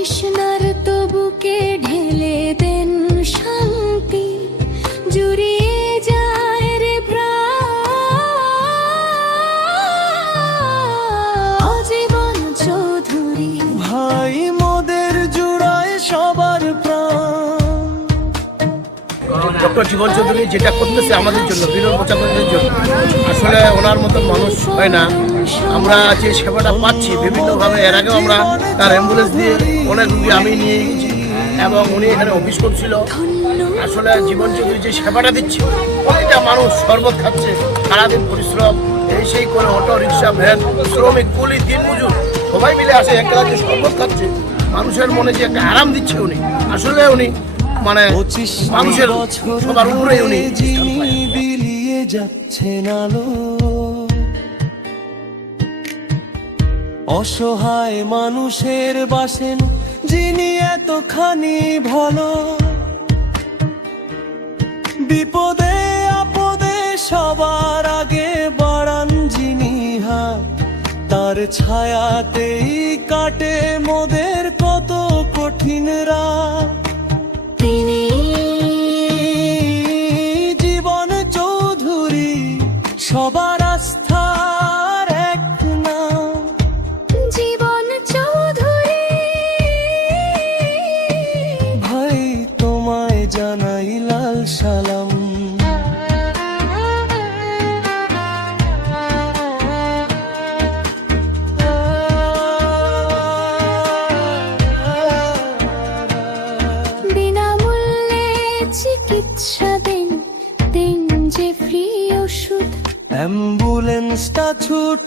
তৃষ্ণার তবুকে ঢেলে দেন শান্তি, জুড়িয়ে যায় রে প্রাণ। অজীবন চৌধুরী ভাই মোদের জুড়ায় সবার প্রাণ। ডক্টর জীবন চৌধুরী যেটা করতেছে আমাদের জন্য, বিরল প্রচারকদের জন্য, আসলে ওনার মতো মানুষ হয় না। আমরা যে সেবাটা পাচ্ছি বিভিন্নভাবে, এর আগেও আমরা তার অ্যাম্বুলেন্স দিয়ে অনেক রুগী আমি নিয়ে গেছি এবং উনি এখানে অফিস করছিল। আসলে জীবন চৌধুরী যে সেবাটা দিচ্ছে, প্রতিটা মানুষ শরবত খাচ্ছে, সারাদিন পরিশ্রম এই সেই করে অটো রিক্সা ভ্যান শ্রমিক কুলি দিন মজুর সবাই মিলে আসে একটা রাজ্যে শরবত খাচ্ছে, মানুষের মনে যে একটা আরাম দিচ্ছে উনি। আসলে উনি মানে মানুষের সবার উপরে উনি বিলিয়ে যাচ্ছেন আলো, অসহায় মানুষের বাসেন যিনি এতখানি ভালো। বিপদে আপদে সবার আগে বাড়ান যিনি হাত, তার ছায়াতেই কাটে মোদের কত কঠিন রাত। তিনি জীবন চৌধুরী সবার আস্থার এক নাম। জীবন চৌধুরী ভাই তোমায় জানাই লাল সালাম। বিনামূল্যে চিকিৎসা দেন, দেন যে ফ্রি ওষুধ। অ্যাম্বুলেন্সটা ছুট